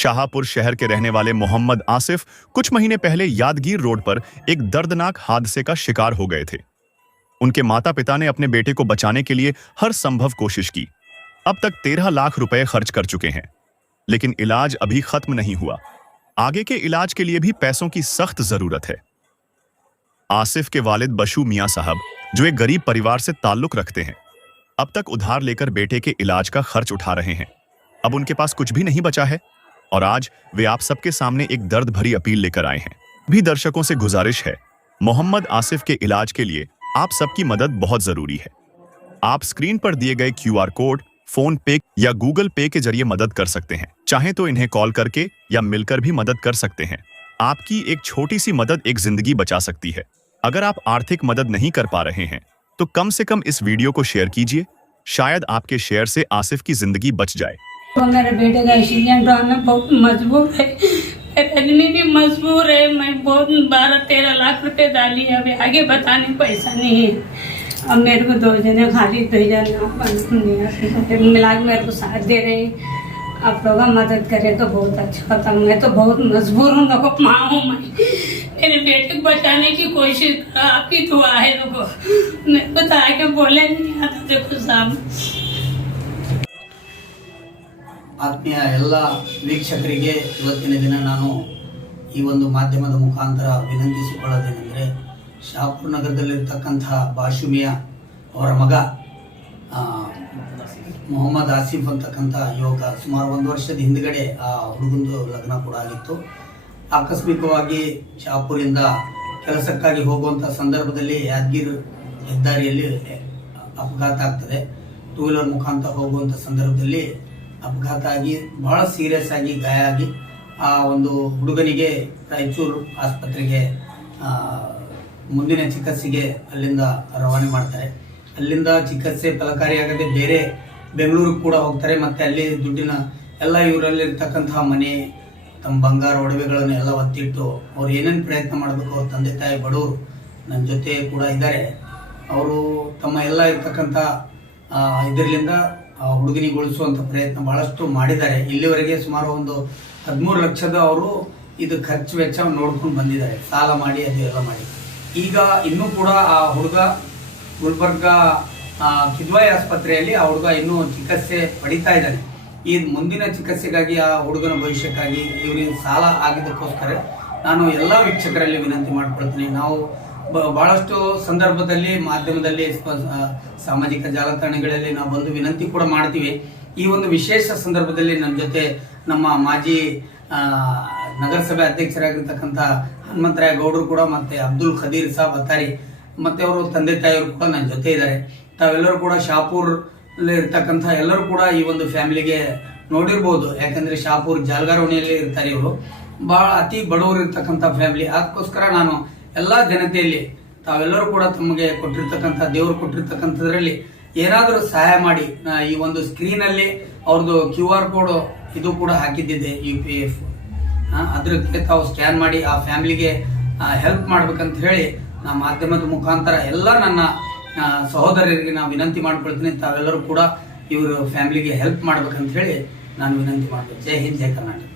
शाहपुर शहर के रहने वाले मोहम्मद आसिफ कुछ महीने पहले यादगीर रोड पर एक दर्दनाक हादसे का शिकार हो गए थे। उनके माता पिता ने अपने बेटे को बचाने के लिए हर संभव कोशिश की। अब तक 13 लाख रुपए खर्च कर चुके हैं, लेकिन इलाज अभी खत्म नहीं हुआ। आगे के इलाज के लिए भी पैसों की सख्त जरूरत है। आसिफ के वालिद बशू मियां साहब, जो एक गरीब परिवार से ताल्लुक रखते हैं, अब तक उधार लेकर बेटे के इलाज का खर्च उठा रहे हैं। अब उनके पास कुछ भी नहीं बचा है और आज वे आप सबके सामने एक दर्द भरी अपील लेकर आए हैं। भी दर्शकों से गुजारिश है, मोहम्मद आसिफ के इलाज के लिए आप सबकी मदद बहुत जरूरी है। आप स्क्रीन पर दिए गए QR कोड, फोन पे या गूगल पे के जरिए मदद कर सकते हैं। चाहे तो इन्हें कॉल करके या मिलकर भी मदद कर सकते हैं। आपकी एक छोटी सी मदद एक जिंदगी बचा सकती है। अगर आप आर्थिक मदद नहीं कर पा रहे हैं तो कम से कम इस वीडियो को शेयर कीजिए। शायद आपके शेयर से आसिफ की जिंदगी बच जाए। तो मेरे बेटे का एक्सीडेंट हुआ, मैं बहुत मजबूर है, रजनी भी मजबूर है। मैं बहुत 12-13 लाख रुपए डाली है, अभी आगे बताने पैसा नहीं है। अब मेरे को 2 जने खाली 2,000 मिला के मेरे को साथ दे रहे। आप लोग मदद करें तो बहुत अच्छा होता। मैं तो बहुत मजबूर हूँ, लोगों माँ हूँ। मैं मेरे बेटे को बचाने की कोशिश कर, आपकी दुआ है। लोगों मेरे को तो आगे बोले नहीं आता। देखो साहब, ಆತ್ಮೀಯ ಎಲ್ಲ ವೀಕ್ಷಕರಿಗೆ ಇವತ್ತಿನ ದಿನ ನಾನು ಈ ಒಂದು ಮಾಧ್ಯಮದ ಮುಖಾಂತರ ವಿನಂತಿಸಿಕೊಳ್ಳೋದೇನೆಂದರೆ, ಶಾಹಪುರ ನಗರದಲ್ಲಿರ್ತಕ್ಕಂಥ ಬಾಷು ಮಿಯಾ ಅವರ ಮಗ ಮೊಹಮ್ಮದ್ ಆಸಿಫ್ ಅಂತಕ್ಕಂಥ ಯುವಕ ಸುಮಾರು 1 ವರ್ಷದ ಹಿಂದ್ಗಡೆ ಆ ಹುಡುಗಂದು ಲಗ್ನ ಕೂಡ ಆಗಿತ್ತು. ಆಕಸ್ಮಿಕವಾಗಿ ಶಾಹಪುರಿಂದ ಕೆಲಸಕ್ಕಾಗಿ ಹೋಗುವಂಥ ಸಂದರ್ಭದಲ್ಲಿ ಯಾದಗಿರಿ ಹೆದ್ದಾರಿಯಲ್ಲಿ ಅಪಘಾತ ಆಗ್ತದೆ. 2 ವೀಲರ್ ಮುಖಾಂತರ ಹೋಗುವಂಥ ಸಂದರ್ಭದಲ್ಲಿ ಅಪಘಾತ ಆಗಿ ಬಹಳ ಸೀರಿಯಸ್ ಆಗಿ ಗಾಯ ಆಗಿ ಆ ಒಂದು ಹುಡುಗನಿಗೆ ರಾಯಚೂರು ಆಸ್ಪತ್ರೆಗೆ ಮುಂದಿನ ಚಿಕಿತ್ಸೆಗೆ ಅಲ್ಲಿಂದ ರವಾನೆ ಮಾಡ್ತಾರೆ. ಅಲ್ಲಿಂದ ಚಿಕಿತ್ಸೆ ಫಲಕಾರಿಯಾಗದೆ ಬೇರೆ ಬೆಂಗಳೂರಿಗೆ ಕೂಡ ಹೋಗ್ತಾರೆ. ಮತ್ತೆ ಅಲ್ಲಿ ದುಡ್ಡಿನ ಎಲ್ಲ ಇವರಲ್ಲಿ ಇರ್ತಕ್ಕಂತಹ ಮನೆ, ತಮ್ಮ ಬಂಗಾರ ಒಡವೆಗಳನ್ನು ಎಲ್ಲ ಒತ್ತಿಟ್ಟು ಅವ್ರು ಏನೇನು ಪ್ರಯತ್ನ ಮಾಡಬೇಕು, ಅವ್ರ ತಂದೆ ತಾಯಿ ಬಡವರು ನನ್ನ ಜೊತೆ ಕೂಡ ಇದ್ದಾರೆ. ಅವರು ತಮ್ಮ ಎಲ್ಲ ಇರ್ತಕ್ಕಂಥ ಇದರಿಂದ ಹುಡುಗನಿಗೆ ಉಳಿಸುವಂತ ಪ್ರಯತ್ನ ಬಹಳಷ್ಟು ಮಾಡಿದ್ದಾರೆ. ಇಲ್ಲಿವರೆಗೆ ಸುಮಾರು ಒಂದು 13 ಲಕ್ಷದ ಅವರು ಇದು ಖರ್ಚು ವೆಚ್ಚ ನೋಡ್ಕೊಂಡು ಬಂದಿದ್ದಾರೆ, ಸಾಲ ಮಾಡಿ ಅದೆಲ್ಲ ಮಾಡಿ. ಈಗ ಇನ್ನೂ ಕೂಡ ಆ ಹುಡುಗ ಗುಲ್ಬರ್ಗ ಕಿದ್ವಾಯಿ ಆಸ್ಪತ್ರೆಯಲ್ಲಿ ಆ ಹುಡುಗ ಇನ್ನೂ ಚಿಕಿತ್ಸೆ ಪಡಿತಾ ಇದ್ದಾನೆ. ಈ ಮುಂದಿನ ಚಿಕಿತ್ಸೆಗಾಗಿ ಆ ಹುಡುಗನ ಭವಿಷ್ಯಕ್ಕಾಗಿ ಇವರಿಗೆ ಸಾಲ ಆಗಿದ್ದಕ್ಕೋಸ್ಕರ ನಾನು ಎಲ್ಲ ವೀಕ್ಷಕರಲ್ಲಿ ವಿನಂತಿ ಮಾಡ್ಕೊಳ್ತೀನಿ. ನಾವು ಬಹಳಷ್ಟು ಸಂದರ್ಭದಲ್ಲಿ ಮಾಧ್ಯಮದಲ್ಲಿ ಸಾಮಾಜಿಕ ಜಾಲತಾಣಗಳಲ್ಲಿ ನಾವು ಬಂದು ವಿನಂತಿ ಕೂಡ ಮಾಡ್ತೀವಿ. ಈ ಒಂದು ವಿಶೇಷ ಸಂದರ್ಭದಲ್ಲಿ ನನ್ನ ಜೊತೆ ನಮ್ಮ ಮಾಜಿ ನಗರಸಭೆ ಅಧ್ಯಕ್ಷರಾಗಿರ್ತಕ್ಕಂಥ ಹನುಮಂತರಾಯ ಗೌಡರು ಕೂಡ, ಮತ್ತೆ ಅಬ್ದುಲ್ ಖದೀರ್ ಸಾಬ್ ಅತ್ತಾರಿ ಮತ್ತೆ ಅವರು ತಂದೆ ತಾಯಿಯವರು ಕೂಡ ನನ್ನ ಜೊತೆ ಇದ್ದಾರೆ. ತಾವೆಲ್ಲರೂ ಕೂಡ ಶಾಹಪುರ್ ಇರ್ತಕ್ಕಂಥ ಎಲ್ಲರೂ ಕೂಡ ಈ ಒಂದು ಫ್ಯಾಮಿಲಿಗೆ ನೋಡಿರ್ಬೋದು. ಯಾಕಂದ್ರೆ ಶಾಹಪುರ್ ಜಾಲ್ಗಾರೋಣಿಯಲ್ಲಿ ಇರ್ತಾರೆ. ಇವರು ಬಹಳ ಅತಿ ಬಡವರು ಇರ್ತಕ್ಕಂಥ ಫ್ಯಾಮಿಲಿ. ಅದಕ್ಕೋಸ್ಕರ ನಾನು ಎಲ್ಲಾ ಜನತೆಯಲ್ಲಿ ತಾವೆಲ್ಲರೂ ಕೂಡ ತಮಗೆ ಕೊಟ್ಟಿರ್ತಕ್ಕಂಥ ದೇವರು ಕೊಟ್ಟಿರ್ತಕ್ಕಂಥದ್ರಲ್ಲಿ ಏನಾದರೂ ಸಹಾಯ ಮಾಡಿ, ಈ ಒಂದು ಸ್ಕ್ರೀನ್ ಅಲ್ಲಿ ಅವ್ರದ್ದು QR ಕೋಡ್ ಇದು ಕೂಡ ಹಾಕಿದ್ದಿದೆ, UPF, ಅದಕ್ಕೆ ತಾವು ಸ್ಕ್ಯಾನ್ ಮಾಡಿ ಆ ಫ್ಯಾಮಿಲಿಗೆ ಹೆಲ್ಪ್ ಮಾಡ್ಬೇಕಂತ ಹೇಳಿ ನಾ ಮಾಧ್ಯಮದ ಮುಖಾಂತರ ಎಲ್ಲ ನನ್ನ ಸಹೋದರರಿಗೆ ನಾವು ವಿನಂತಿ ಮಾಡ್ಕೊಳ್ತೀನಿ. ತಾವೆಲ್ಲರೂ ಕೂಡ ಇವರು ಫ್ಯಾಮಿಲಿಗೆ ಹೆಲ್ಪ್ ಮಾಡ್ಬೇಕಂತ ಹೇಳಿ ನಾನು ವಿನಂತಿ ಮಾಡ್ತೀನಿ. ಜೈ ಹಿಂದ್, ಜೈ ಕರ್ನಾಟಕ.